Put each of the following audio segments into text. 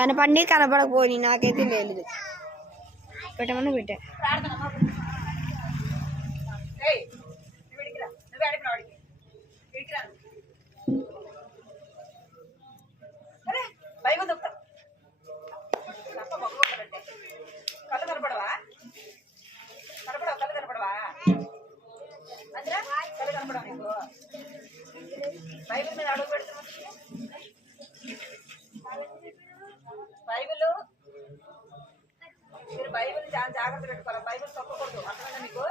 కనపడి కనపడకపోయి నాకైతే లేదు. పెట్టమని పెట్టా. బైబిల్ మీద అడుగు పెడుతున్నా. మీరు బైబిల్ చాలా జాగ్రత్త పెట్టుకోవాలి. బైబిల్ తొక్కకూడదు. అర్థమైందా మీకు?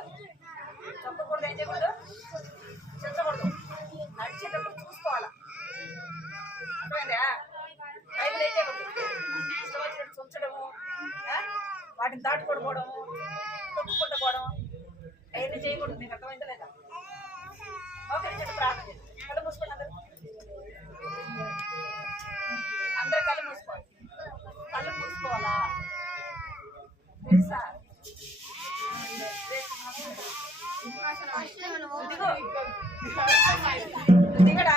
తొక్కకూడదు. ఏం చేయకూడదు? చెంచకూడదు. నడిచేటప్పుడు చూసుకోవాలా. అర్థమైందా? బైబిల్ ఏం చేయకూడదు? ఇష్టం వచ్చినట్టు చుంచడము, వాటిని దాటుకోకపోవడము, తొక్కుకుంటూ పోవడం, అవన్నీ చేయకూడదు. మీకు అర్థమైందా లేదా? ఓకే, చెప్పి ప్రార్థన చేయండి. కళ్ళు మూసుకోండి. అందరు కళ్ళు మూసుకోవాలి. కళ్ళు మూసుకోవాలా తెలుసా? దిగడా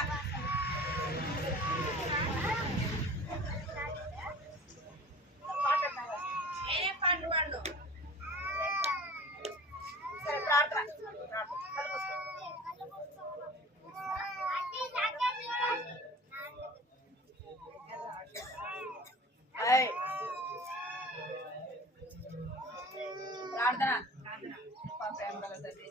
సరే, ప్రార్థన. కళ్ళు మూసుకో. ప్రార్థన. ప్రేమ గల తండ్రి,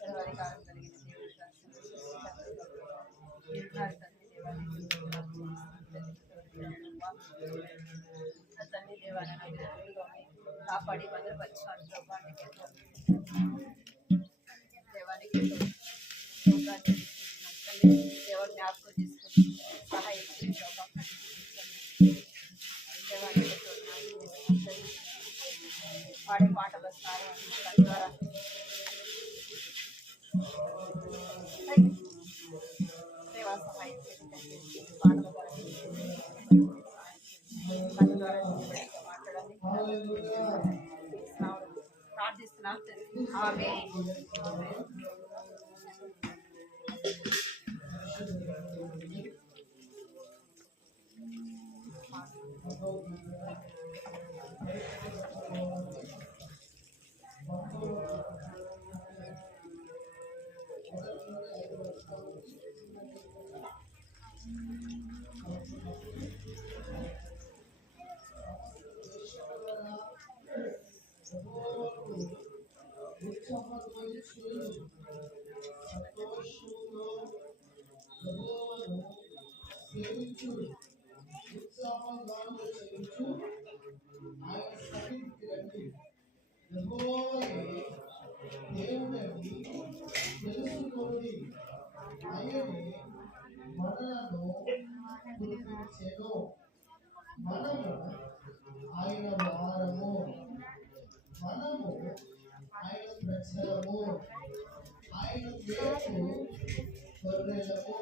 సర్వాధికారం కలిగిన తండ్రి దేవాన్ని కాపాడి భద్రపరిచాడు. దేవానికి దేవుడు జ్ఞాపకం చేసుకుని సహాయం దేవానికి పాడే పాటలు వస్తారు. ద్వారా దేవా సహాయం చేయండి. పాటల ద్వారా మాట్లాడాలి. ప్రార్థిస్తున్నాం. ఆమేన్. మనము ఆయన వారము, మనము ఆయన ప్రజలము, ఆయన పేరు గొర్రెలము.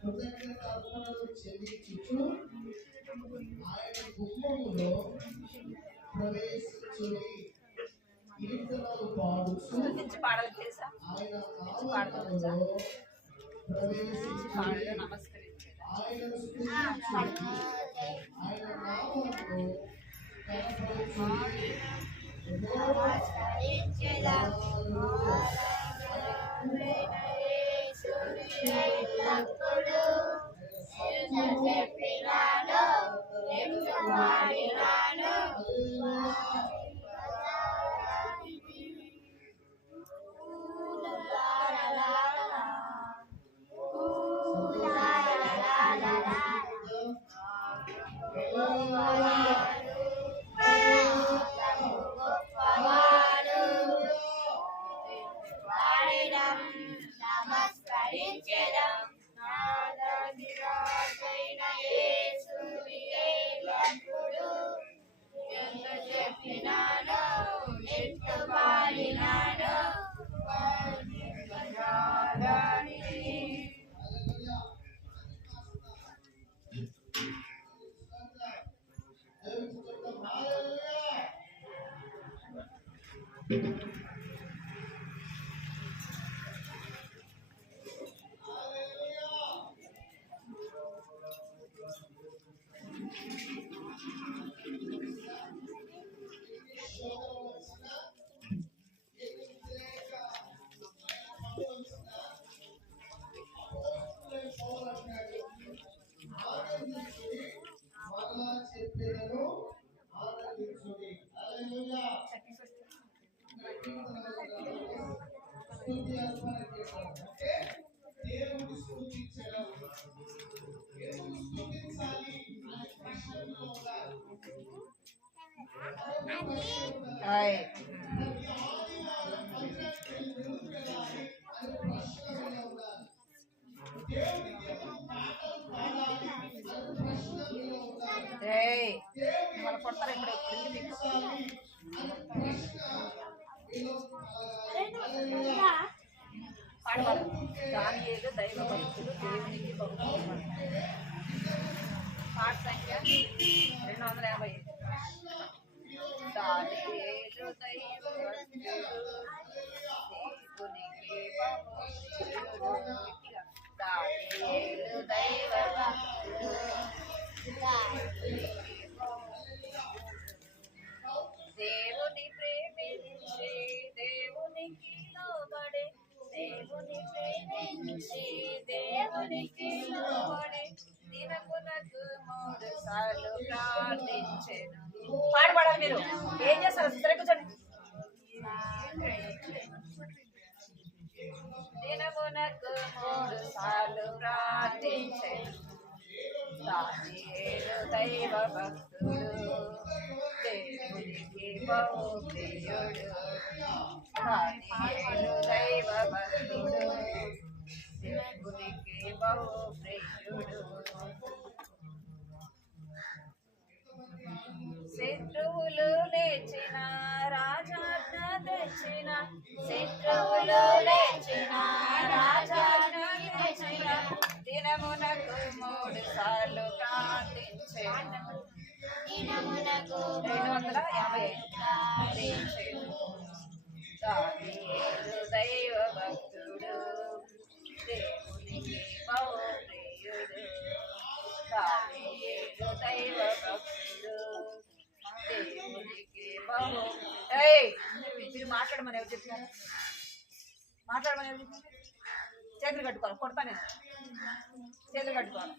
కృతజ్ఞత అర్పణలు చెల్లించుచు ఆయన గుమ్మములో ప్రవేశించుడి. కీర్తనలు పాడుచు ఆయన ఆవరణలో ప్రవేశించుడి. ఆయనను స్తుతించుడి. ఆయన నామమును కనపరచుడి. వాళ్ళు కొడతారు ఇప్పుడు పాడవాలి. దానియేలు దైవ భక్తులు దేవునికి బహుమతి. పాట సంఖ్య 250. దానియేలు దైవ భక్తుడు దేవునికి బహుమతుడు. దానియేలు దైవ భక్తుడు దేవుని ప్రేమించి దేవునికి లోబడే, దేవుని ప్రేమించి దేవునికి లోబడే, దినమునకు 3 సార్లు ప్రార్థించెను. పాడబడాలి. మీరు ఏం చేస్తారు? సరే కూర్చోండి. దినమునకు 3 సార్లు ప్రార్థించెను. దానియేలు దైవ భక్తుడు దేవునికి బహు ప్రియుడు. దానియేలు దైవ భక్తుడు దేవునికి బహు ప్రియుడు. శత్రువులు లేచిన రాజాజ్ఞ తెచ్చిన, శత్రువులు లేచిన రాజాజ్ఞ తెచ్చిన, దినమునకు 3 సార్లు ప్రార్థించెను. 250 ప్రార్థించెను. దానియేలు దైవ భక్తుడు దేవునికి బహు ప్రియుడు. దానియేలు దైవ భక్తుడు దేవునికి బహు. మీరు మాట్లాడమని ఎవరు చెప్తున్నారు? మాట్లాడమని ఎవరు చెప్తున్నారు? చేతులు కట్టుకోవాలి. కొడతా నేను. చేతులు కట్టుకోవాలి.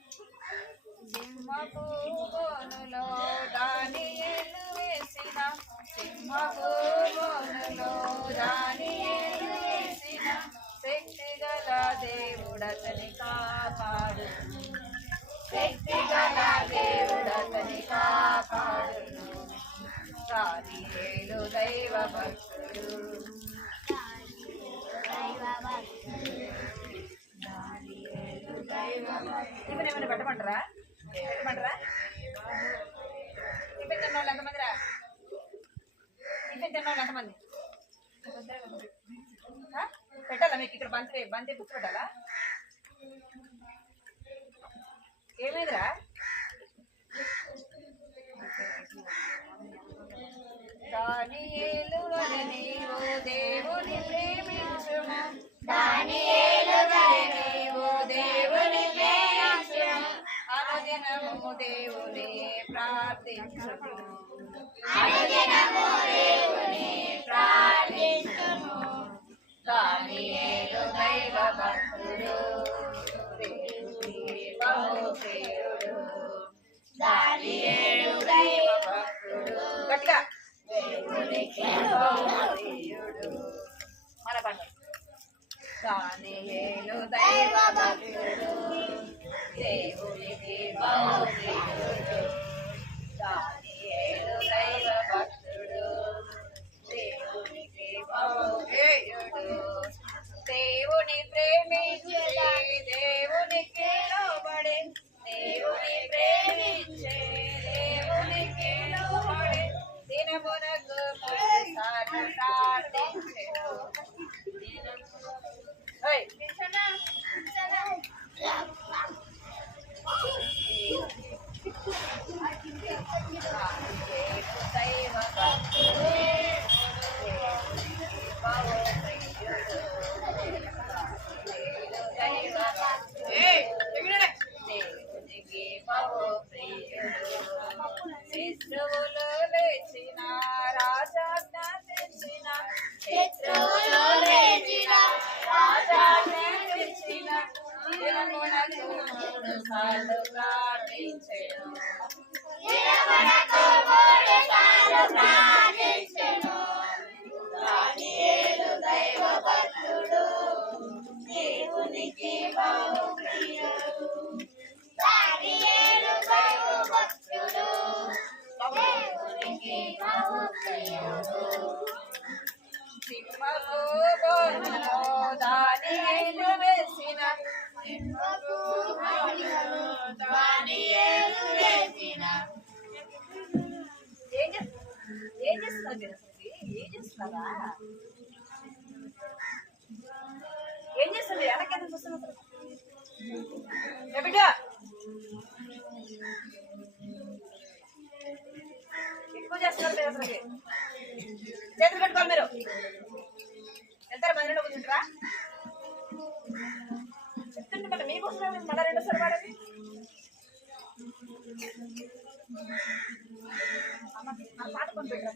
సింహపు బోనులో దానియేలు వేసిన, సింహపు బోనులో దానియేలు వేసిన, శక్తి గల దేవుడతని కాపాడు, శక్తి గల దేవుడతని కాపాడు. దానియేలు దైవ భక్తుడు టిఫిన్ ఏమైనా పెట్టమంటారా? పెట్టమంటారా? టిఫిన్ తిన్న వాళ్ళు ఎంతమంది రా? టిఫిన్ తిన్న వాళ్ళు ఎంతమంది పెట్టాలా? మీకు ఇక్కడ బంతి పుచ్చు పెట్టాలా? ఏమైందిరా? దానియేలు వలె నీవు దేవుని ప్రేమించుము, దానియేలు వలె నీవు దేవుని ప్రేమించుము, అనుదినము దేవుని ప్రార్థించుము, అనుదినము దేవుని ప్రార్థించుము. దానియేలు దైవ భక్తుడు దేవుని బహు ప్రియుడు. దానియేలు దైవ భక్తుడు గట్టిగా దేవునికి బహు ప్రియుడు. మన పండు. దానియేలు దైవ భక్తుడు దేవునికి బహు ప్రియుడు. దానియేలు దైవ భక్తుడు దేవునికి బహు ప్రియుడు. దేవుని ప్రేమించే దేవునికి లోబడే, దేవుని ప్రేమించే దేవునికి లోబడే, దినమునకు 3 సార్లు ప్రార్థించెను. దైవ భక్తుడు దినమునకు 3 సార్లు ప్రార్థించెను. దానియేలు దైవభక్తుడు, దేవునికి బహుప్రియుడు. సింహపు బోనులో దానియేలు వేసిన ఏం చేస్తున్నారు మీరు అసలు? ఏం చేస్తున్నారా? ఏం చేస్తుంది? వెనకెందుకు చూస్తున్నారు? బిడ్డ ఎక్కువ చేస్తున్నారు మీరు అసలు. చేతులు కట్టుకోవాలి. మీరు వెళ్తారా? మందిరంలో కూర్చుంటారా? చెప్తుంటే మళ్ళీ మీకోసం మళ్ళీ 2 సార్లు పాడేది. పాట కొని పెట్టరా?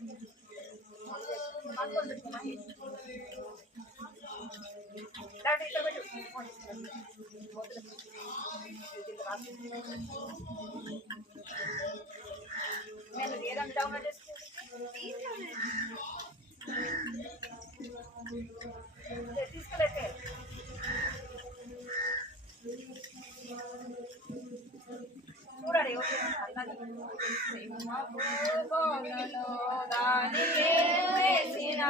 పాట కొని పెట్టుకోమా? ఇక్కడ పెట్టు. నేను ఏదైనా డౌన్లోడ్ తీసుకెళ్ళట్టే. చూడండి దానియేలు వేసిన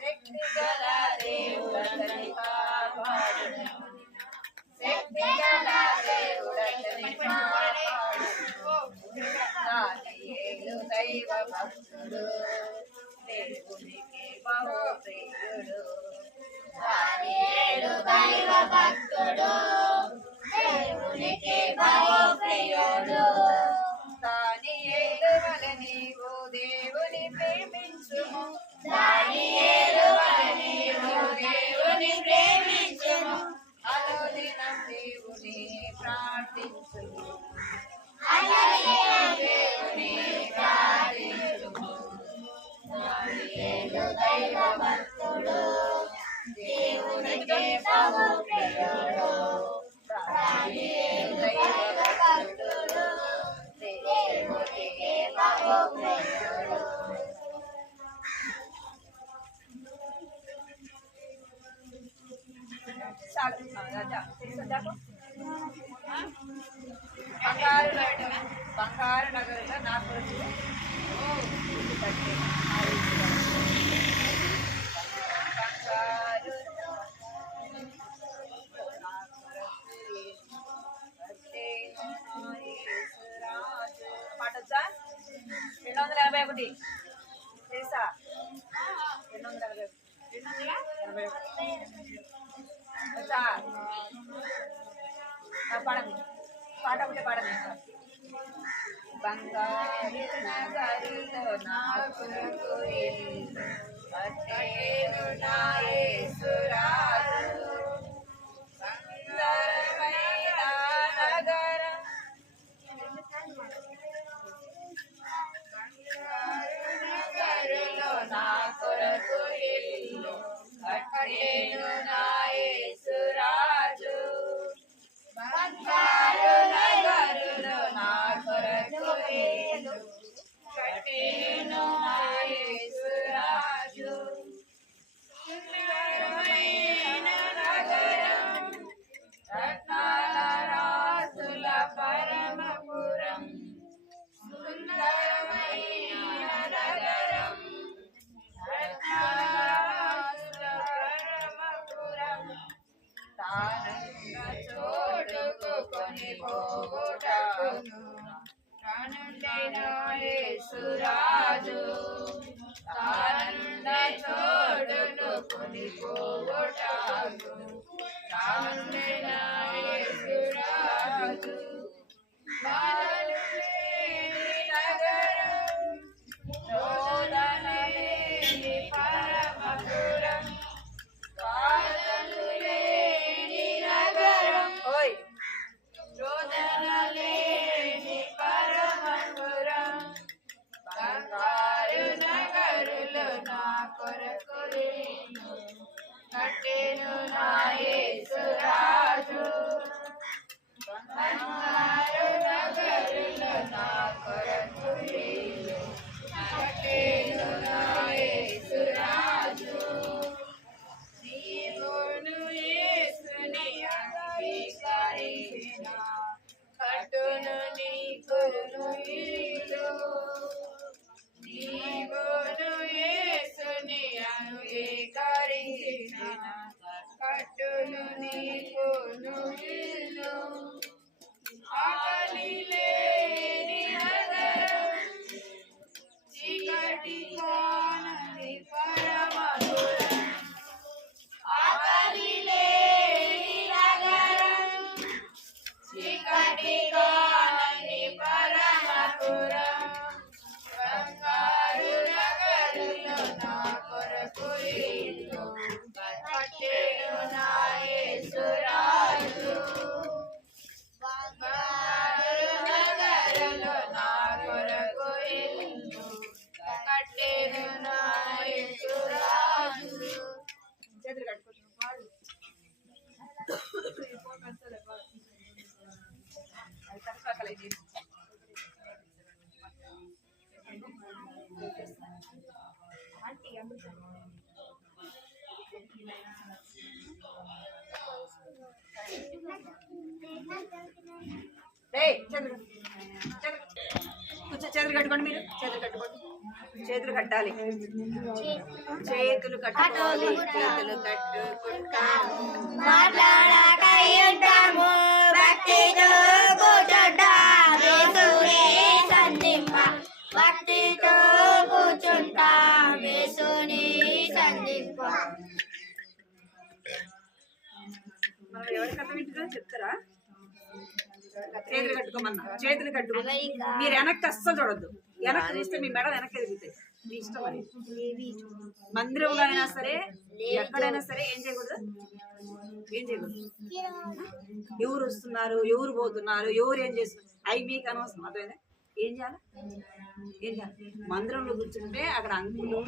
శక్తి గల దేవుడతని కాపాడును. శక్తి గల దేవుడతని కాపాడును. దానియేలు దైవ భక్తుడు, దేవునికి బహుప్రియుడు. దానియేలు దైవ భక్తుడు, దేవునికి బహుప్రియుడు. దానియేలు వలె నీవు దేవుని ప్రేమించుము. దానియేలు వలె నీవు దేవుని ప్రేమించుము. అనుదినం దేవుని ప్రార్థించుము. దేవుని ప్రార్థించుము. దానియేలు దైవ భక్తుడు, దేవునికి బహుప్రియుడు. దానియేలు దైవ భక్తుడు, దేవునికి బహుప్రియుడు. బంగారు నగరులో నా కొరకు పాట వచ్చా? 281 తెలుసా? 281 వచ్చా? పాడండి. పాట ఒకటే పాడండి. బంగారు నగరులో నా కొరకు ఇల్లు కట్టెను నా యేసురాజు. సుందరమైన నగరం, నగరులో నా కొరకు ఇల్లు కట్టెను నా యేసురాజు. బంగారు నగరులో నా కొరకు ఇల్లు కట్టెను నా యేసురాజు. సుందరమైన నగరం, రత్నాల రాసుల పరమపురం. సుందరమైన నగరం, రత్నాల రాసుల పరమపురం. తానున్న చోటుకు కొనిపోవుటకును తానుండెన యేసురాజు. తానున్న చోటుకు కొనిపోవుటకును తానుండెన యేసురాజు. బాధలు లేని నగరం, రోదన లేని పరమపురం. బాధలు లేని నగరం, రోదన లేని పరమపురం. బంగారు నగరు కొరకు నేను కట్టెను నా యేసు రాజు బంగారు నగరులో నా కొరకు నేను కట్టెను నా యేసు రాజు నీవును యేసుని అంగీకరించిన కట్టును నీకును ఇల్లు నీవును యేసుని అంగీకరించిన కట్టును నీకును ఇల్లు ఆకలి లేని నగరం చీకటి కానని పరమపురం ఆకలి లేని నగరం చీకటి కానని పరమపురం బంగారు నగరులో నా కొరకు ఇల్లు కట్టెను నా యేసు రాజు బంగారు నగరులో నా కొరకు ఇల్లు కట్టెను నా యేసు రాజు చేతులు కట్టుకుంటున్నాం పాడు అది తప్పకలేదు చేతులు కట్టుకోండి మీరు చేతులు కట్టుకోండి చేతులు కట్టాలి చేతులు కట్టుకోవాలి చేతులు కట్టుకుంటాము మాట్లాడకై ఉంటాము భక్తితో కూర్చుంటాం యేసునే సంధింప భక్తితో కూర్చుంటాం యేసుని సంధింప మనం ఎవరికి అర్థం ఏంటిదో చెప్తారా చేతులు కట్టుకోమన్నా చేతులు కట్టుకో మీరు వెనక్కి అస్సలు చూడొద్దు వెనక్కి చూస్తే మీ మెడ వెనక్కి ఎదుగుతాయి మీ ఇష్టం అది మందిరంలో అయినా సరే ఎక్కడైనా సరే ఏం చేయకూడదు ఎవరు వస్తున్నారు ఎవరు పోతున్నారు ఎవరు ఏం చేస్తున్నారు అవి మీకు అనవసరం అర్థమైందా ఏం చేయాలి మందిరంలో కూర్చుంటే అక్కడ అంకులు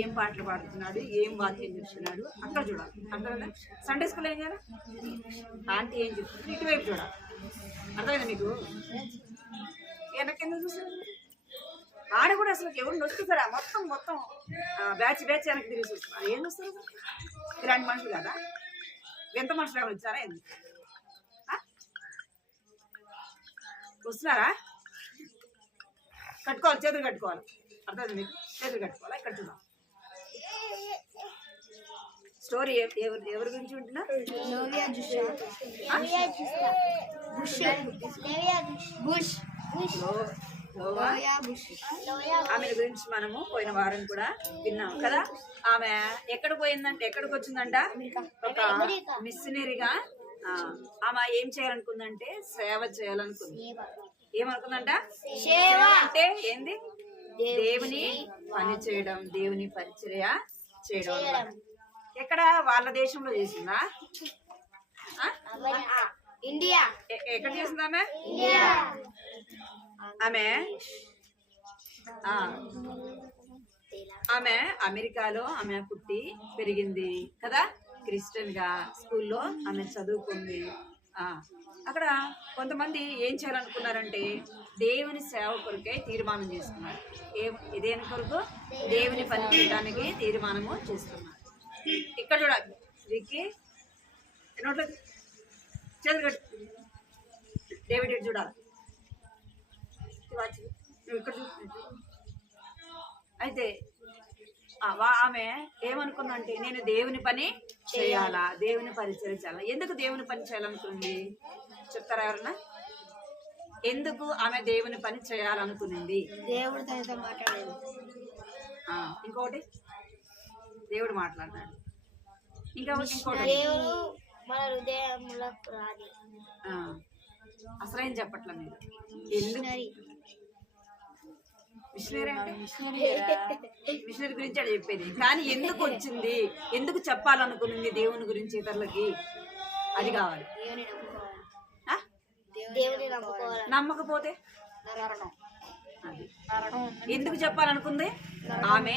ఏం పాటలు పాడుతున్నాడు ఏం వాక్యం చెప్తున్నాడు అక్కడ చూడాలి అర్థమైందా సండే స్కూల్ ఏం చేయాలి ఆంటీ ఏం చెప్తుంది ఇటువైపు చూడాలి అర్థమైందా మీకు వెనక్కి ఎందుకు చూస్తారు ఆడ కూడా అసలు ఎవరు నొక్కుతారా మొత్తం బ్యాచ్ వెనక్కి తిరిగి చూస్తున్నారు ఏం చూస్తారు ఇలాంటి మనుషులు కదా ఎంత మనుషులు ఎవరు వచ్చారా ఎందుకు వస్తున్నారా కట్టుకోవాలి చేతులు కట్టుకోవాలి అర్థమైంది మీకు చేతులు కట్టుకోవాలి ఇక్కడ చూద్దాం స్టోరీ ఎవరి గురించి ఉంటున్నా ఆమె గురించి మనము పోయిన వారం కూడా విన్నాం కదా ఆమె ఎక్కడికి పోయిందంటే ఎక్కడికి వచ్చిందంట ఒక మిషనరీగా ఆమె ఏం చేయాలనుకుందంటే సేవ చేయాలనుకుంది ఏమనుకుందంట సేవ అంటే ఏంది దేవుని పని చేయడం దేవుని పరిచర్య చేయడం అన్నమాట ఎక్కడ వాళ్ళ దేశంలో చేసిందా ఇండియా ఎక్కడ చేసిందా ఆమె ఆమె అమెరికాలో ఆమె పుట్టి పెరిగింది కదా క్రిస్టియన్ గా స్కూల్లో ఆమె చదువుకుంది అక్కడ కొంతమంది ఏం చేయాలనుకున్నారంటే దేవుని సేవ కొరకే తీర్మానం చేసుకున్నారు దేని కొరకు దేవుని పని చేయడానికి తీర్మానము చేసుకున్నారు ఇక్కడ చూడాలి విక్కి నోట్లో చేతులు కట్టు డేవిడ్ చూడాలి నువ్వు ఇక్కడ చూ అయితే ఆమె ఏమనుకుందంటే నేను దేవుని పని చేయాలా దేవుని పరిచయం చేయాలా ఎందుకు దేవుని పని చేయాలనుకుంది చెప్తారా ఎవరన్నా ఎందుకు ఆమె దేవుని పని చేయాలనుకునింది దేవుడు తనతో మాట్లాడేది ఇంకొకటి దేవుడు మాట్లాడినాడు ఇంకొకటి దేవుడు మన హృదయములకు రాది అసలు ఏం చెప్పట్లే మీరు ఎందుకు మిషనరీ అంటే మిషనరీ గురించి అక్కడ చెప్పేది కానీ ఎందుకు వచ్చింది ఎందుకు చెప్పాలనుకునింది దేవుని గురించి ఇతరులకి అది కావాలి నమ్మకపోతే అది ఎందుకు చెప్పాలనుకుంది ఆమె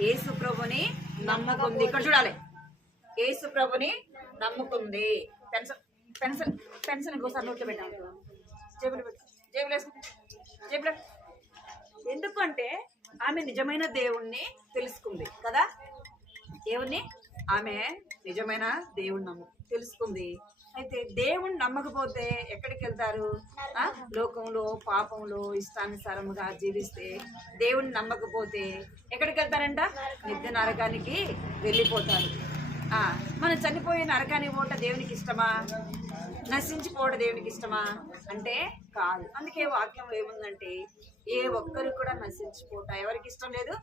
యేసు ప్రభుని నమ్ముకుంది. ఇక్కడ చూడాలి, యేసు ప్రభుని నమ్ముకుంది. పెన్షన్ పెన్షన్ పెన్షన్ ఇంకోసారి నోట్లో పెట్టాను, జేబులు పెట్టు, జేబులు వేసుకుంటా, జేబులు. ఎందుకంటే ఆమె నిజమైన దేవుణ్ణి తెలుసుకుంది కదా. దేవుణ్ణి ఆమె నిజమైన దేవుణ్ణి తెలుసుకుంది. అయితే దేవుణ్ణి నమ్మకపోతే ఎక్కడికి వెళ్తారు? లోకంలో పాపంలో ఇష్టానుసారముగా జీవిస్తే దేవుణ్ణి నమ్మకపోతే ఎక్కడికి వెళ్తారంట? నిత్య నరకానికి వెళ్ళిపోతారు. మనం చనిపోయే నరకానికి పోవటం దేవునికి ఇష్టమా? నశించిపోవడం దేవునికి ఇష్టమా అంటే కాదు. అందుకే వాక్యం ఏముందంటే ఏ ఒక్కరు కూడా నశించిపోవట ఎవరికి ఇష్టం లేదు,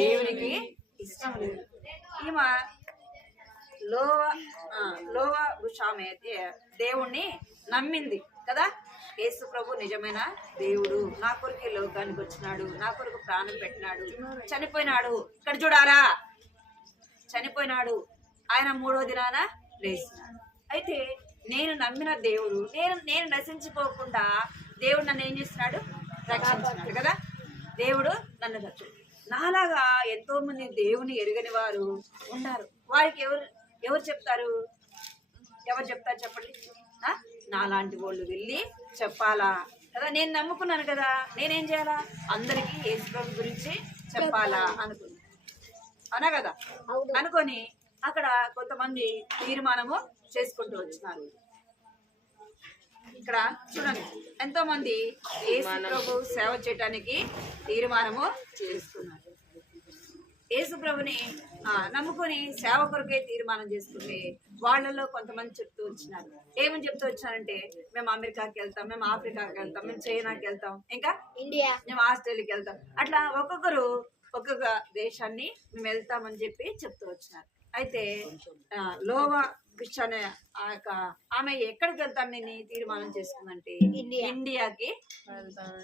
దేవునికి ఇష్టం లేదు. ఈమె లోవా ఆమె దేవుణ్ణి నమ్మింది కదా. యేసు ప్రభు నిజమైన దేవుడు, నా కొరకు ఈ లోకానికి వచ్చినాడు, నా కొరకు ప్రాణం పెట్టినాడు, చనిపోయినాడు. ఇక్కడ చూడాలా, చనిపోయినాడు, ఆయన 3వ దినాన లేచినాడు. అయితే నేను నమ్మిన దేవుడు, నేను నశించుకోకుండా దేవుడు నన్ను ఏం చేస్తున్నాడు? రక్షించినాడు కదా. దేవుడు నన్ను రక్షించాడు. నాలాగా ఎంతో మంది దేవుని ఎరుగని వారు ఉన్నారు. వారికి ఎవరు చెప్తారు? ఎవరు చెప్తారు చెప్పండి? నాలాంటి వాళ్ళు వెళ్ళి చెప్పాలా కదా. నేను నమ్ముకున్నాను కదా, నేనేం చేయాలా? అందరికీ యేసు ప్రభు గురించి చెప్పాలా అనుకున్నాను, అనా కదా. అనుకొని అక్కడ కొంతమంది తీర్మానము చేసుకుంటూ వచ్చినారు. ఇక్కడ చూడండి, ఎంతో మంది యేసు ప్రభు సేవ చేయడానికి తీర్మానము చేసుకున్నారు. యేసు ప్రభుని నమ్ముకొని సేవ కొరకే తీర్మానం చేసుకుంటే వాళ్ళలో కొంతమంది చెప్తూ వచ్చినారు. ఏమని చెప్తూ వచ్చినారంటే, మేము అమెరికాకి వెళ్తాం, మేము ఆఫ్రికాకి వెళ్తాం, మేము చైనాకి వెళ్తాం, ఇంకా ఇండియా, మేము ఆస్ట్రేలియాకి వెళ్తాం. అట్లా ఒక్కొక్కరు ఒక్కొక్క దేశాన్ని మేము వెళ్తామని చెప్పి చెప్తూ వచ్చినారు. అయితే లోవా అనే ఆమె ఎక్కడికి వెళ్తాను నేను తీర్మానం చేసుకుందంటే ఇండియాకి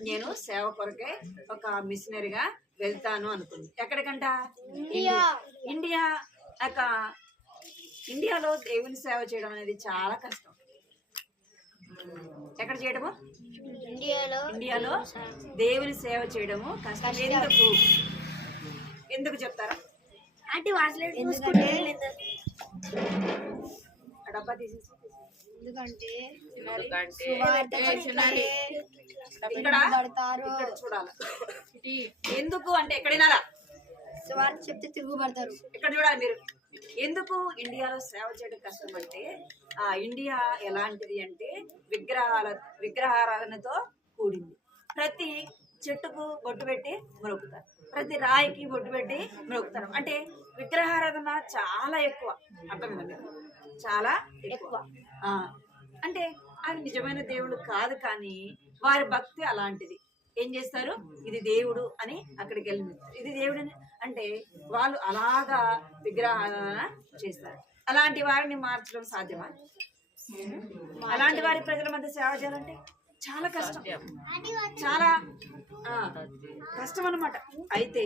నేను సేవ కొరకే ఒక మిషనరీగా వెళ్తాను అనుకుంది. ఎక్కడికంట? ఇండియా. ఇండియాలో దేవుని సేవ చేయడం అనేది చాలా కష్టం. ఎక్కడ చేయడము? ఇండియాలో దేవుని సేవ చేయడము కష్టం. ఎందుకు చెప్తారా? అంటే డబ్బా తీసేసి ఎందుకంటే ఇక్కడ చూడాలి. ఎందుకు అంటే ఎక్కడైనా చెప్తే తిరుగుబడతారు. ఇక్కడ చూడాలి మీరు. ఎందుకు ఇండియాలో సేవ చేయడం కష్టం అంటే, ఇండియా ఎలాంటిది అంటే విగ్రహారాధనతో కూడింది. ప్రతి చెట్టుకు బొట్టు పెట్టి మొక్కుతారు, ప్రతి రాయికి బొట్టు పెట్టి మొక్కుతారు. అంటే విగ్రహారాధన చాలా ఎక్కువ. అర్థమైందండి? చాలా ఎక్కువ. అంటే అది నిజమైన దేవుడు కాదు, కానీ వారి భక్తి అలాంటిది. ఏం చేస్తారు? ఇది దేవుడు అని అక్కడికి వెళ్ళి, ఇది దేవుడు అంటే వాళ్ళు అలాగా విగ్రహారాధన చేస్తారు. అలాంటి వారిని మార్చడం సాధ్యమా? అలాంటి వారి ప్రజల మధ్య సేవ చేయాలంటే చాలా కష్టం, చాలా కష్టం అన్నమాట. అయితే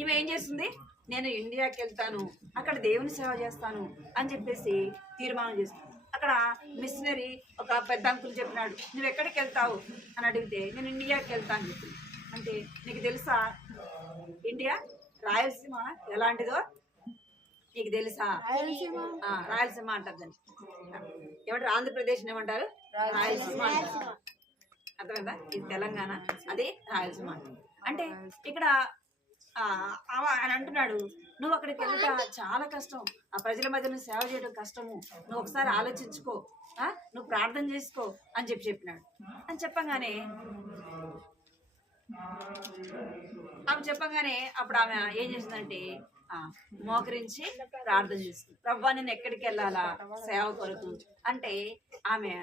ఈమె ఏం చేస్తుంది? నేను ఇండియాకి వెళ్తాను, అక్కడ దేవుని సేవ చేస్తాను అని చెప్పేసి తీర్మానం చేస్తుంది. అక్కడ మిషనరీ ఒక పెద్ద అంకులు చెప్పినాడు, నువ్వు ఎక్కడికి వెళ్తావు అని అడిగితే నేను ఇండియాకి వెళ్తాను చెప్పింది. అంటే నీకు తెలుసా ఇండియా రాయలసీమ ఎలాంటిదో నీకు తెలుసా? రాయలసీమ అంటారు దాన్ని. ఏమంటారు? ఆంధ్రప్రదేశ్ ఏమంటారు? రాయలసీమ అంటారు. అర్థమైందా? ఇది తెలంగాణ, అది రాయలసీమ అంటారు. అంటే ఇక్కడ అని అంటున్నాడు, నువ్వు అక్కడికి వెళ్తా చాలా కష్టం, ఆ ప్రజల మధ్య నువ్వు సేవ చేయడం కష్టము, నువ్వు ఒకసారి ఆలోచించుకో, నువ్వు ప్రార్థన చేసుకో అని చెప్పినాడు. అని చెప్పగానే అప్పుడు ఆమె ఏం చేసిందంటే మోకరించి ప్రార్థన చేస్తుంది. ప్రభువా నేను ఎక్కడికి వెళ్ళాలా సేవ కొరకు అంటే ఆమె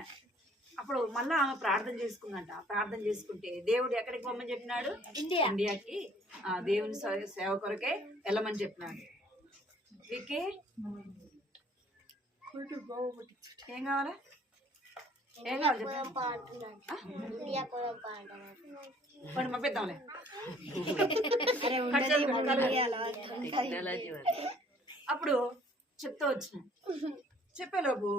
అప్పుడు మళ్ళీ ఆమె ప్రార్థన చేసుకుందంట. ప్రార్థన చేసుకుంటే దేవుడు ఎక్కడికి పోమని చెప్పినాడు? ఇండియాకి దేవుని సేవ కొరకే వెళ్ళమని చెప్పినాడు. వీకే ఏం కావాలా? ఏం కావాలి చెప్పండి, పంపిద్దాంలే. అప్పుడు చెప్తూ వచ్చిన చెప్పేలోపు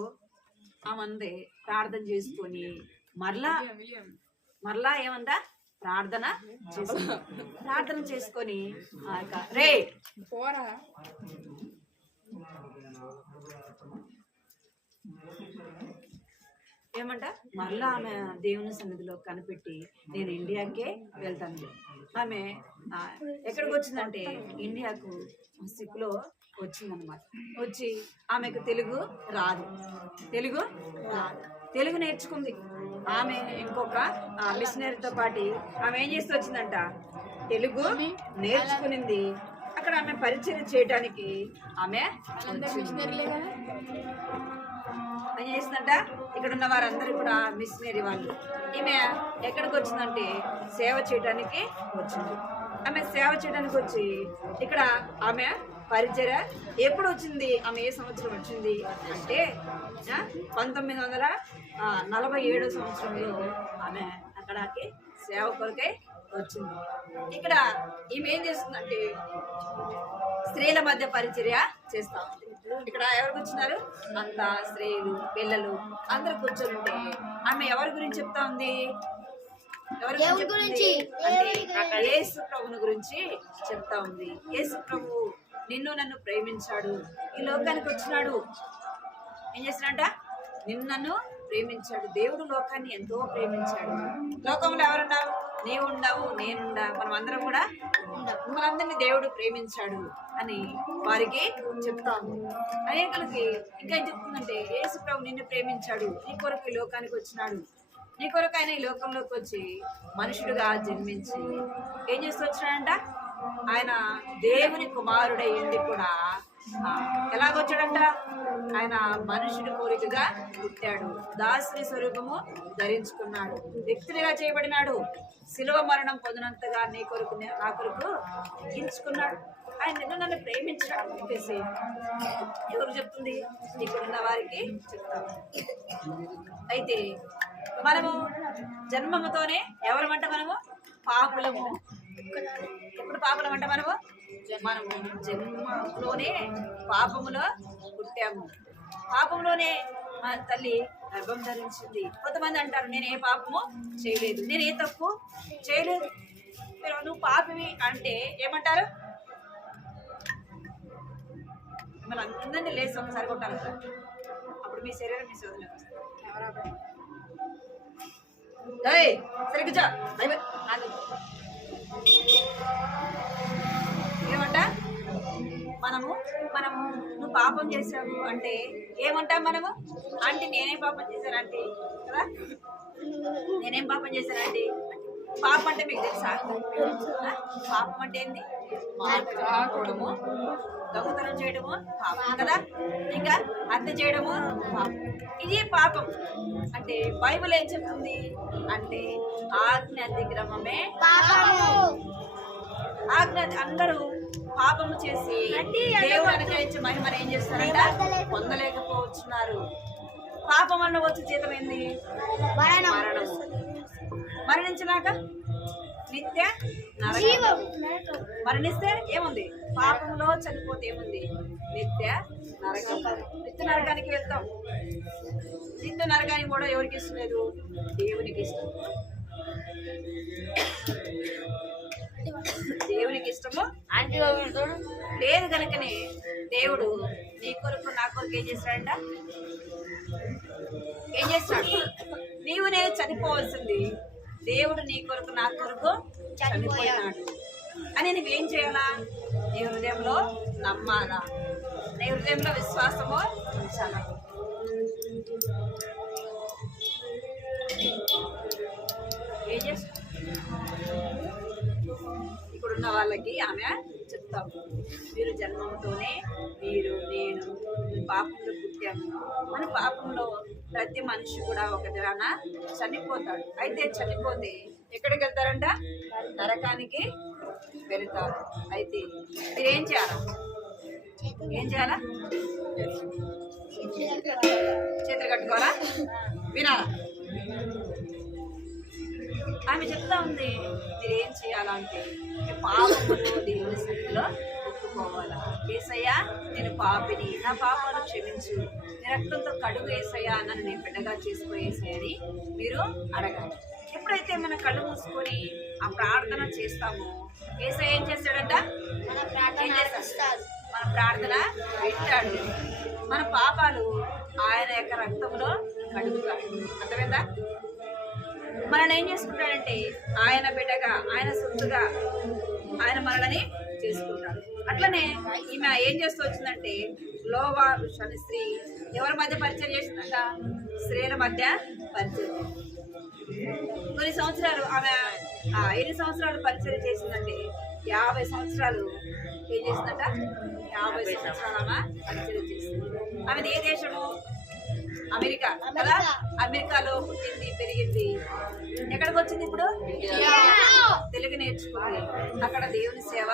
ఆమందే ప్రార్థన చేసుకొని మరలా ఏమందా ప్రార్థన చేసుకొని రే ఏమంట మళ్ళా ఆమె దేవుని సన్నిధిలో కనిపెట్టి నేను ఇండియాకే వెళ్తాను. ఆమె ఎక్కడికి వచ్చిందంటే ఇండియాకు సిక్కులో వచ్చిందనమాట. వచ్చి ఆమెకు తెలుగు రాదు, తెలుగు నేర్చుకుంది. ఆమె ఇంకొక మిషనరీతో పాటు ఆమె ఏం చేస్తూ వచ్చిందంట, తెలుగు నేర్చుకునింది. అక్కడ ఆమె పరిచయం చేయడానికి ఆమె ఏం చేసిందంట, ఇక్కడ ఉన్న వారందరూ కూడా మిషనరీ వాళ్ళు. ఈమె ఎక్కడికి వచ్చిందంటే సేవ చేయడానికి వచ్చింది. ఆమె సేవ చేయడానికి వచ్చి ఇక్కడ ఆమె పరిచర్య ఎప్పుడు వచ్చింది, ఆమె ఏ సంవత్సరం వచ్చింది అంటే 1947 సంవత్సరంలో ఆమె అక్కడికి సేవ కొరకై వచ్చింది. ఇక్కడ ఈమె ఏం చేస్తుందంటే స్త్రీల మధ్య పరిచర్య చేస్తా ఉంది. ఇక్కడ ఎవరు కూర్చున్నారు, అంతా స్త్రీలు పిల్లలు అందరు కూర్చొని ఉంటే ఆమె ఎవరి గురించి చెప్తా ఉంది, ఎవరి గురించి అంటే యేసు ప్రభుని గురించి చెప్తా ఉంది. యేసు ప్రభు నిన్ను నన్ను ప్రేమించాడు, ఈ లోకానికి వచ్చినాడు. ఏం చేసినట్ట, నిన్ను నన్ను ప్రేమించాడు. దేవుడు లోకాన్ని ఎంతో ప్రేమించాడు. లోకంలో ఎవరున్నావు, నీవు ఉండవు, నేనుండా, మనం అందరం కూడా మనందరినీ దేవుడు ప్రేమించాడు అని వారికి చెప్తాము. అనేకులకి ఇంకా ఏం చెప్తుందంటే యేసు ప్రభు నిన్ను ప్రేమించాడు, నీ కొరకు ఈ లోకానికి వచ్చినాడు, నీ కొరకు ఆయన ఈ లోకంలోకి వచ్చి మనుషుడుగా జన్మించి ఏం చేస్తూ వచ్చినాడంట, ఆయన దేవుని కుమారుడై ఉండి కూడా ఎలాగొచ్చాడంట, ఆయన మనుషుడి కోరికగా పుట్టాడు, దాసుని స్వరూపము ధరించుకున్నాడు, వ్యక్తులుగా చేయబడినాడు, శిలువ మరణం పొందినంతగా నీ కొరకు నా కొరకు ఎంచుకున్నాడు. ఆయన నిన్ను నన్ను ప్రేమించాడు అని చెప్పేసి ఎవరు చెప్తుంది, ఇక్కడున్న వారికి చెప్తాము. అయితే మనము జన్మముతోనే ఎవరమంట, మనము పాపులము. ఎప్పుడు పాపులం అంట, మనము జన్మలోనే పాపములో పుట్టాము, పాపంలోనే మన తల్లి గర్భం ధరించింది. కొంతమంది అంటారు నేను ఏ పాపము చేయలేదు, నేను ఏ తప్పు చేయలేదు. నువ్వు పాపివి అంటే ఏమంటారు, మిమ్మల్ని అందరినీ లేచి ఒకసారి కొట్టాలి కదా, అప్పుడు మీ శరీరం మీ సోదరులకు వస్తుంది. సరిగ్గా ఏమంట, మనము నువ్వు పాపం చేసావు అంటే ఏమంటాం మనము, అంటే నేనేం పాపం చేశానంటే కదా, నేనేం పాపం చేశానంటే, పాపం అంటే మీకు తెలుసా, పాపం అంటే ఏంది, మాట్లాడము, దొంగతనం చేయడము పాపం కదా, ఇంకా హత్య చేయడము పాపం, ఇది పాపం. అంటే బైబిల్ ఏం చెప్తుంది అంటే ఆజ్ఞ అతిక్రమమే ఆజ్ఞ. అందరూ పాపము చేసి దేవుడు అనుగ్రహించే మహిమను ఏం చేస్తారంట, పొందలేకపోతున్నారు. పాపం వల్ల వచ్చే జీతం ఏంది, మరణము. మరణించినాక నిత్య నరకం. మరణిస్తే ఏముంది, పాపంలో చనిపోతే ఏముంది, నిత్య నరకం. నిత్య నరకానికి వెళ్తాం. నిత్య నరకానికి కూడా ఎవరికి ఇష్టం లేదు, దేవునికి ఇష్టం. దేవునికి ఇష్టము లేదు కనుకనే దేవుడు నీ కొరకు నా కొరకు ఏం చేస్తాడంట, ఏం చేస్తాడు, నీవు నేను చనిపోవలసింది, దేవుడు నీ కొరకు నా కొరకు చనిపోయినాడు అని నువ్వేం చేయాలా, నీ హృదయంలో నమ్మాలా, నీ హృదయంలో విశ్వాసము ఉంచాలా. ఏం చేస్తా, ఇప్పుడున్న వాళ్ళకి ఆమె చెప్తాము, మీరు జన్మంతోనే మీరు నేను పాపంలో పుట్టాము. మన పాపంలో ప్రతి మనిషి కూడా ఒక దినాన చనిపోతాడు. అయితే చనిపోతే ఎక్కడికి వెళ్తారంట, నరకానికి వెళ్తారు. అయితే మీరేం చేయాలా, ఏం చేయాలా, చేతులు కట్టుకోవాలా, వినాలా. ఆమె చెప్తా ఉంది మీరేం చేయాలంటే పాపములు దేవుని సన్నిధిలో ఒప్పుకోవాలా. యేసయ్యా నేను పాపిని, నా పాపాలను క్షమించు, నీ రక్తంతో కడుగు యేసయ్యా, నన్ను నేను బిడ్డగా చేసుకోయేసని మీరు అడగాలి. ఎప్పుడైతే మన కళ్ళు మూసుకొని ఆ ప్రార్థన చేస్తామో యేసయ్య ఏం చేస్తాడంట, మన ప్రార్థన వింటాడు, మన పాపాలు ఆయన యొక్క రక్తంలో కడుగుతాడు. అర్థమైందా? మనల్ని ఏం చేసుకుంటాడంటే ఆయన బిడ్డగా, ఆయన సొత్తుగా ఆయన మనల్ని చేసుకుంటాడు. అట్లనే ఈమె ఏం చేస్తూ వచ్చిందంటే లోవారు అనే స్త్రీ ఎవరి మధ్య పరిచయం చేసిందంట? స్త్రీల మధ్య పరిచయం. కొన్ని సంవత్సరాలు ఆమె ఎన్ని సంవత్సరాలు పరిచయం చేసిందంటే 50 సంవత్సరాలు ఏం చేసిందంట? 50 సంవత్సరాలు ఆమె పరిచయం చేసింది. ఆమె ఏ దేశము? అమెరికా కదా. అమెరికాలో పుట్టింది, పెరిగింది. ఎక్కడికి వచ్చింది ఇప్పుడు? తెలుగు నేర్చుకుంది, అక్కడ దేవుని సేవ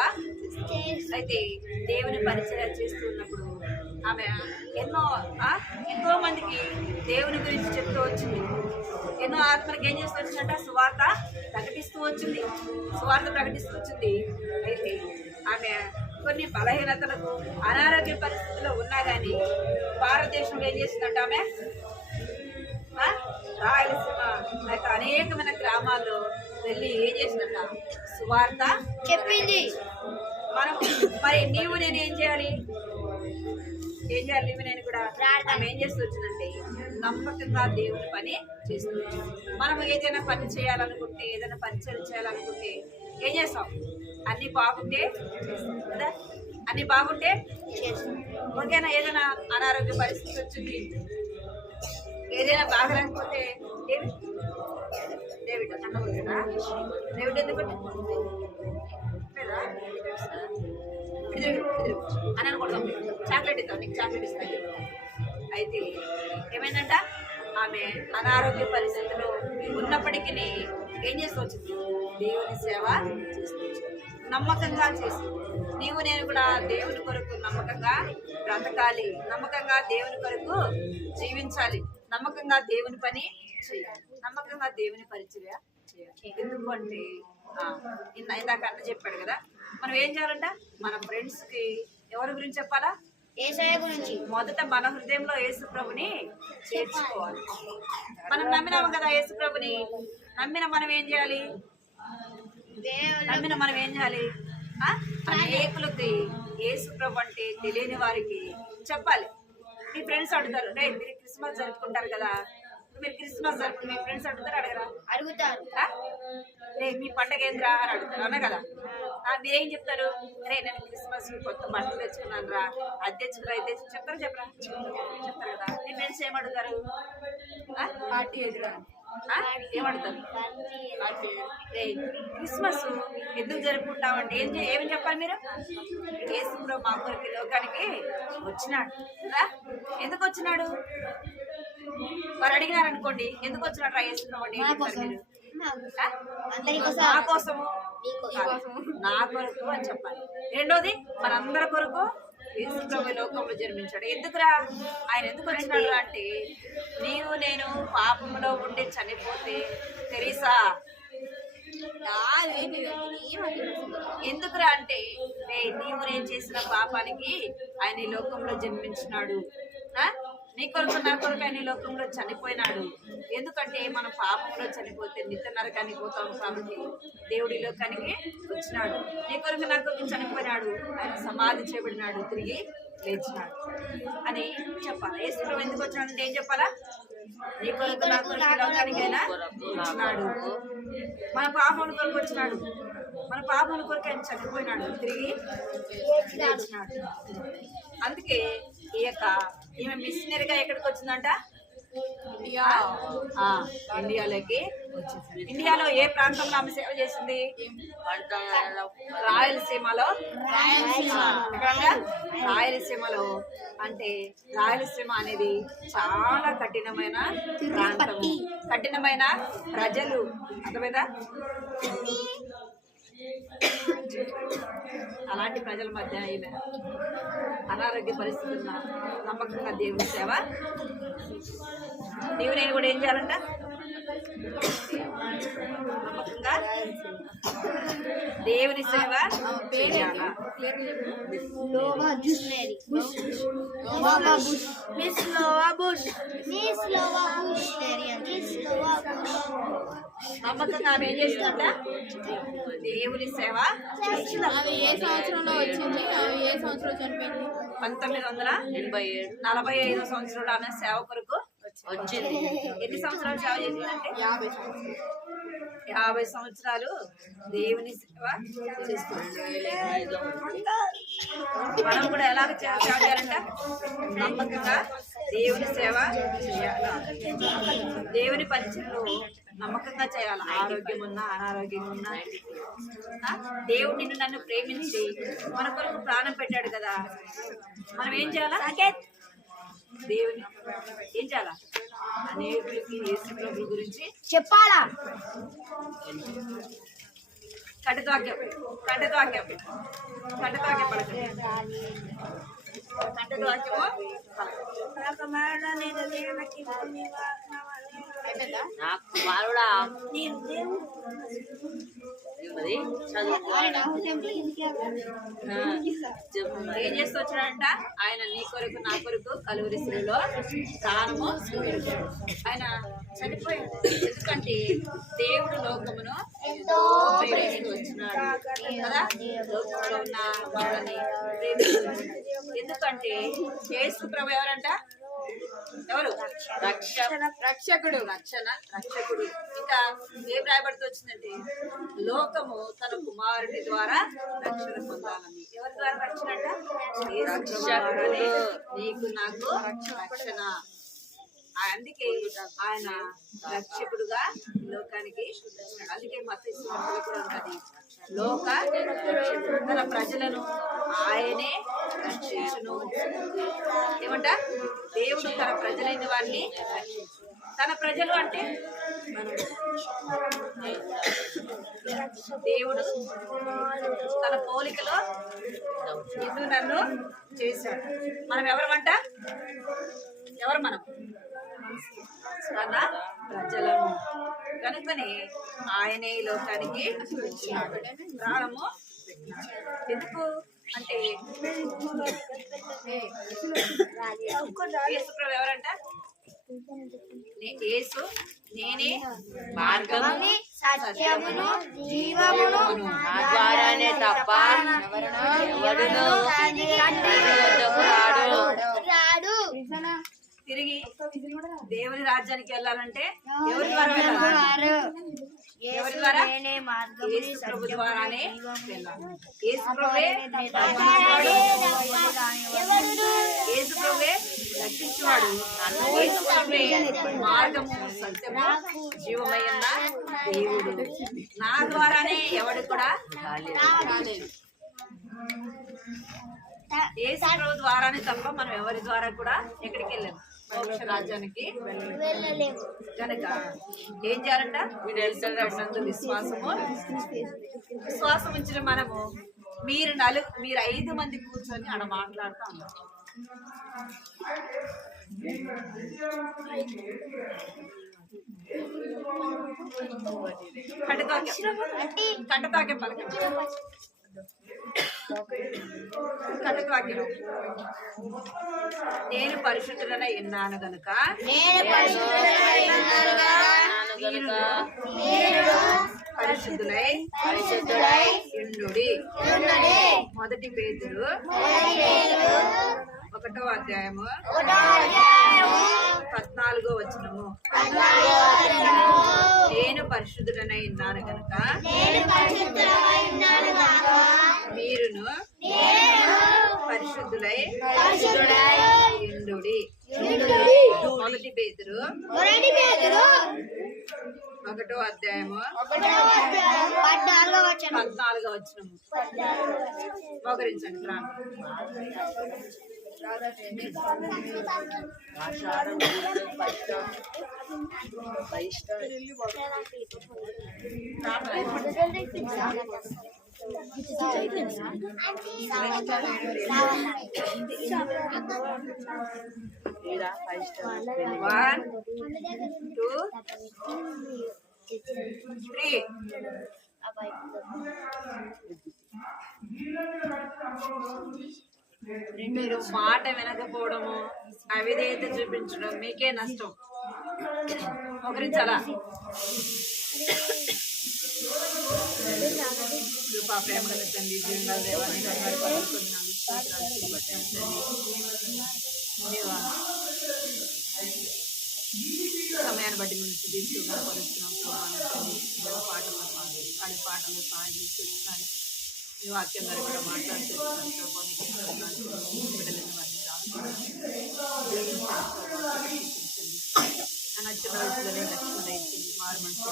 చేస్తుంది. అయితే దేవుని పరిచయం చేస్తున్నప్పుడు ఆమె ఎంతో మందికి దేవుని గురించి చెప్తూ వచ్చింది. ఎన్నో ఆత్మలకు ఏం చేస్తూ వచ్చిందంట? సువార్త ప్రకటిస్తూ వచ్చింది, సువార్త ప్రకటిస్తూ వచ్చింది. అయితే ఆమె కొన్ని బలహీనతలకు, అనారోగ్య పరిస్థితుల్లో ఉన్నా కానీ భారతదేశంలో ఏం చేసిందంట? ఆమె రాయలసీమ అయితే అనేకమైన గ్రామాల్లో వెళ్ళి ఏం చేసిందంట? సువార్త చెప్పింది. మనం మరి నీవు నేను ఏం చేయాలి? నీవు నేను కూడా ఆమె ఏం చేస్తూ వచ్చిందంటే నమ్మకంగా దేవుని పని చేస్తూ వచ్చింది. మనం ఏదైనా పని చేయాలనుకుంటే, ఏదైనా పరిచయం చేయాలనుకుంటే ఏం చేస్తాం? అన్ని బాగుంటే చేస్తాం కదా. అన్ని బాగుంటే ఓకేనా? ఏదైనా అనారోగ్య పరిస్థితి వచ్చింది, ఏదైనా బాగలేకపోతే డేవిడ్ అన్నకుంటున్నా. డేవిడ్ ఎందుకంటే లేదా అని కొడతాం, చాక్లెట్ ఇద్దాం, నీకు చాక్లెట్ ఇస్తాను. అయితే ఏమైందంట? ఆమె అనారోగ్య పరిస్థితిలో ఉన్నప్పటికీ ఏం చేస్తూ వచ్చింది? దేవుని సేవ చేస్తూ వచ్చింది, నమ్మకంగా చేస్తుంది. నీవు నేను కూడా దేవుని కొరకు నమ్మకంగా బ్రతకాలి, నమ్మకంగా దేవుని కొరకు జీవించాలి, నమ్మకంగా దేవుని పని చేయాలి, నమ్మకంగా దేవుని పరిచర్య చేయాలి. ఎందుకు అంటే ఇందాక అన్న చెప్పాడు కదా, మనం ఏం చేయాలంట? మన ఫ్రెండ్స్కి ఎవరి గురించి చెప్పాలా? యేసయ్య గురించి. మొదట మన హృదయంలో యేసు ప్రభుని చేర్చుకోవాలి. మనం నమ్మినాము కదా యేసు ప్రభుని. నమ్మిన మనం ఏం చేయాలి? అనేకులకి యేసు ప్రభు అంటే తెలియని వారికి చెప్పాలి. మీ ఫ్రెండ్స్ అడుగుతారు, రే మీరు క్రిస్మస్ జరుపుకుంటారు కదా, మీరు క్రిస్మస్ జరుపుకుని మీ ఫ్రెండ్స్ అడుగుతారు? రే మీ పండగ ఏంద్రా అని అడుగుతారు, అవునా కదా. మీరేం చెప్తారు? రే నేను క్రిస్మస్ కొత్త బట్టలు తెచ్చుకున్నాను రా, అది తెచ్చుకురా, ఇది చెప్తారు కదా. మీ ఫ్రెండ్స్ ఏమడుగుతారు? పార్టీ ఎదురా ఏమడుగుతారు? క్రిస్మస్ ఎందుకు జరుపుకుంటామంటే ఏమని చెప్పాలి మీరు? యేసు మా కొరకు లోకానికి వచ్చినాడు రా. ఎందుకు వచ్చినాడు? వారు అడిగినారు అనుకోండి, ఎందుకు వచ్చినాడు రా యేసు అంటే ఏం చెప్తారు మీరు? నా కోసము, నా కొరకు అని చెప్పాలి. రెండోది మనందరి కొరకు యేసు ప్రభు లోకంలో జన్మించాడు. ఎందుకురా ఆయన ఎందుకు వచ్చినాడు అంటే, నీవు నేను పాపంలో ఉండి చనిపోతే తెరీసా ఎందుకురా అంటే, నీవు నేను చేసిన పాపానికి ఆయన ఈ లోకంలో జన్మించినాడు, నీ కొరకు నా కొరకు ఆయన ఈ లోకంలో చనిపోయినాడు. ఎందుకంటే మనం పాపంలో చనిపోతే నిత్య నరకానికి పోతాము, కాబట్టి దేవుడి లోకానికి వచ్చినాడు. నీ కొరకు నా కొరకు చనిపోయినాడు, ఆయన సమాధి చేయబడినాడు, తిరిగి లేచినాడు అని చెప్పాలి. యేసు ప్రభు ఎందుకు వచ్చినాడంటే ఏం చెప్పాలా? నీ కొరకు నా కొరకు లోకానికైనా వచ్చినాడు, మన పాపముల కొరకు వచ్చినాడు, మన పాపముల కొరకు ఆయన చనిపోయినాడు, తిరిగి లేచినాడు. అందుకే ఈమె మిషనరీగా ఎక్కడికి వచ్చిందంట? ఇండియాలోకి వచ్చింది. ఇండియాలో ఏ ప్రాంతంలో ఆమె సేవ చేసింది? రాయలసీమలో. రాయలసీమలో అంటే రాయలసీమ అనేది చాలా కఠినమైన ప్రాంతము, కఠినమైన ప్రజలు, అర్థమైందా? అలాంటి ప్రజల మధ్య ఈమె అనారోగ్య పరిస్థితున్న నమ్మకంగా దేవుని సేవ. నీవు నేను కూడా ఏం చేయాలంట? నమ్మకంగా దేవుని సేవ చేయాలా? లోవా జూస్ మేరీ లోవా బుష్ మిస్ లోవా బుష్ నమ్మకంగా ఆమె ఏం చేసిందంట? దేవుని సేవ చేసింది. ఆమె ఏ సంవత్సరంలో వచ్చింది? ఆమె ఏ సంవత్సరంలో చనిపోయింది? 1945 సంవత్సరంలో ఆమె సేవ కొరకు వచ్చింది. ఎన్ని సంవత్సరాలు సేవ చేసిందంటే 50 సంవత్సరాలు. 50 సంవత్సరాలు దేవుని సేవ చేస్తుంది. మనం కూడా ఎలాగ సేవ చేయాలంట? నమ్మకంగా దేవుని సేవ చేయాలి. దేవుని పరిచయంలో నమ్మకంగా చేయాలి. ఆరోగ్యం ఉన్నా అనారోగ్యం ఉన్నా దేవుడు నిన్ను నన్ను ప్రేమించి మన కొరకు ప్రాణం పెట్టాడు కదా, మనం ఏం చేయాలా? దేవుని ఏం చేయాలా? అనేకులకి యేసు ప్రభువు గురించి చెప్పాలా? కట్టువాక్యం పలకండి. కట్టువాక్యము అయిపోయిందా? ఏం చేస్తూ వచ్చాడంట? ఆయన నీ కొరకు నా కొరకు కలువరి శిలువలో ప్రాణము స్వీకరించాడు. ఆయన చనిపోయాడు. ఎందుకంటే దేవుడు లోకమును ఎంతో ప్రేమిస్తూ వచ్చినాడు కదా. లోకంలో ఉన్న వాళ్ళని ప్రేమిస్తూ వచ్చినాడు. ఎందుకంటే యేసు ప్రభు ఎవరంట? ఎవరు? రక్షకుడు. రక్షకుడు. ఇంకా ఏం రాయబడుతూ వచ్చిందంటే లోకము తన కుమారుడి ద్వారా రక్షణ పొందాలని. ఎవరి ద్వారా రక్షణ అంట? రక్షకుడు. నీకు నాకు రక్షణ. అందుకే ఆయన రక్షకుడుగా లోకానికి వచ్చినాడు. అందుకే మత్తయి సువార్తలో కూడా ఉంటది, లోక రక్షకుడు. తన ప్రజలను ఆయనే రక్షించును. ఏమంట? దేవుడు తన ప్రజలైన వారిని రక్షించు. తన ప్రజలు అంటే దేవుడు తన పోలికలో నిన్ను నన్ను చేశాడు. మనం ఎవరమంట? ఎవరు మనం? తన ప్రజలను. కనుకనే ఆయనే ఈ లోకానికి వచ్చినాడు, ప్రాణము పెట్టినాడు. ఎందుకు అంటే యేసు ప్రభు ఎవరంట? యేసు నేనే మార్గము సత్యమును జీవమును, నా ద్వారానే తప్ప ఎవడును తండ్రి వద్దకు రాడు. తిరిగి దేవుని రాజ్యానికి వెళ్ళాలంటే ఎవరి ద్వారా వెళ్ళాలి? ఎవరి ద్వారా? యేసు ప్రభు ద్వారానే వెళ్ళాలి. యేసు ప్రభువే యేసు ప్రభువే రక్షించువాడు. యేసు ప్రభువే మార్గము సత్యము జీవమైన దేవుడు. నా ద్వారానే ఎవడు కూడా రాలేదు. యేసు ప్రభు ద్వారానే తప్ప మనం ఎవరి ద్వారా కూడా ఎక్కడికి వెళ్ళాము? మోక్ష రాజ్యానికి వెళ్ళలేము. కనుక ఏం చేయాలంట? విశ్వాసం ఉంచిన మనము మీరు 5 మంది కూర్చొని ఆడ మాట్లాడుతూ ఉన్నాం. కంటతాక్యం పలకండి. కట్టువాక్యం. నేను పరిశుద్ధులనై ఉన్నాను గనుక పరిశుద్ధులై ఉండుడి. మొదటి పేతురు 1వ అధ్యాయము 14వ వచనము. నేను పరిశుద్ధుడనై ఉన్నాను గనుక మీరును పరిశుద్ధులై ఉండుడి. మొదటి పేతురు 1వ అధ్యాయము 14వ వచనము. మోకరించండి ప్రార్థన. లేదా 5 స్టార్ 1 2 3 మీరు మాట వినకపోవడము అవిధేయత చూపించడం మీకే నష్టం. ఒకరించాలా కృపా ప్రేమ తండ్రి జీవనాల దేవాన్ని సమయాన్ని బట్టి మేము తీసుకున్నాం పరుస్తున్నాం పాటలు పాటలు సాయం తీసుకొచ్చినాను. ఈ వాక్యం ద్వారా కూడా మాట్లాడుతున్నాను బిడ్డలని వారిని నచ్చిన వయసులోనే రక్షణ ఇచ్చింది. మారు మనసు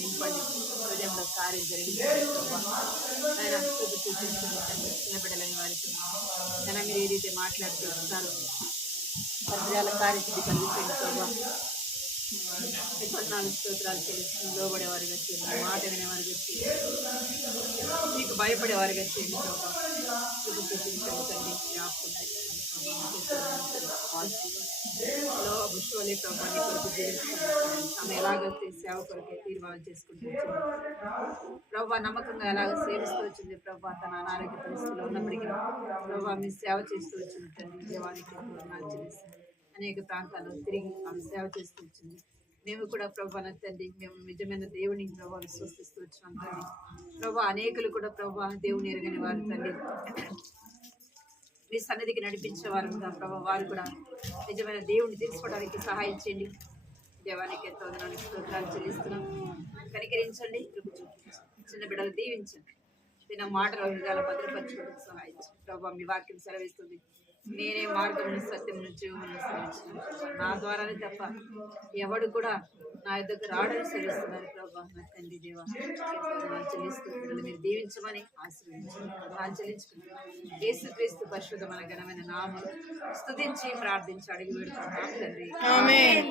నింపండి హృదయంలో కార్యం జరిగింది. ఆయన చూపించండి చిన్న బిడ్డలని వారికి నేను మీరు ఏదైతే మాట్లాడుతూ ఉంటారో హృదయాల కార్యసిద్ధి కలిగించండి. ప్రభావ 14 స్తోత్రాలు చెల్లిస్తున్నాం. లోబడేవారిగా చేయండి, మాట వినేవారిగా చేయండి, మీకు భయపడేవారిగా చేయండి. ప్రభావ చూపించండి తండ్రి జ్ఞాపకం ప్రభావాన్ని కొరకు జీవిస్తున్నాం. ఆమె ఎలాగైతే సేవ కొరకే తీర్మానం చేసుకుంటూ వచ్చింది ప్రభావ, నమ్మకంగా ఎలాగ సేవిస్తూ వచ్చింది ప్రభావ. తన అనారోగ్య పరిస్థితుల్లో ఉన్నప్పటికీ ప్రభావ మీ సేవ చేస్తూ వచ్చింది తండ్రి. దేవానికి చెల్లిస్తుంది. అనేక ప్రాంతాల్లో తిరిగి ఆమె సేవ చేస్తూ వచ్చింది. మేము కూడా ప్రభావ తండ్రి మేము నిజమైన దేవుని ప్రభావ విశ్వసిస్తూ వచ్చినాం తండ్రి. ప్రభావ అనేకులు కూడా ప్రభావ దేవుని ఎరగని వారు తండ్రి మీ సన్నిధికి నడిపించే వారు ప్రభావ, వారు కూడా నిజమైన దేవుడిని తెలుసుకోవడానికి సహాయం చేయండి. దేవానికి ఎంతో స్తోత్రాలు చెల్లిస్తున్నాం. కనికరించండి, కృప చూపించండి, చిన్న బిడ్డలు దీవించండి, నా మాటల హృదయాల భద్రపరచుకోవడానికి సహాయం చేయండి. ప్రభావ మీ వాక్యం సెలవిస్తుంది, నేనే మార్గమును సత్యమును జీవమును సెలవిస్తున్నాను. నా ద్వారానే తప్ప ఎవడు కూడా నా యొద్దకు రావడానికి సెలవిస్తున్నారు ప్రభావ. నా తండ్రి దేవా చెల్లిస్తూ బిడ్డలు మీరు దీవించమని ఆశీర్వదించండి. చెల్లించుకున్నాను యేసుక్రీస్తు పరిశుద్ధమైన ఘనమైన నామములో స్తుతించి ప్రార్థించి అడిగి వేడుకుంటున్నాం తండ్రి. ఆమేన్.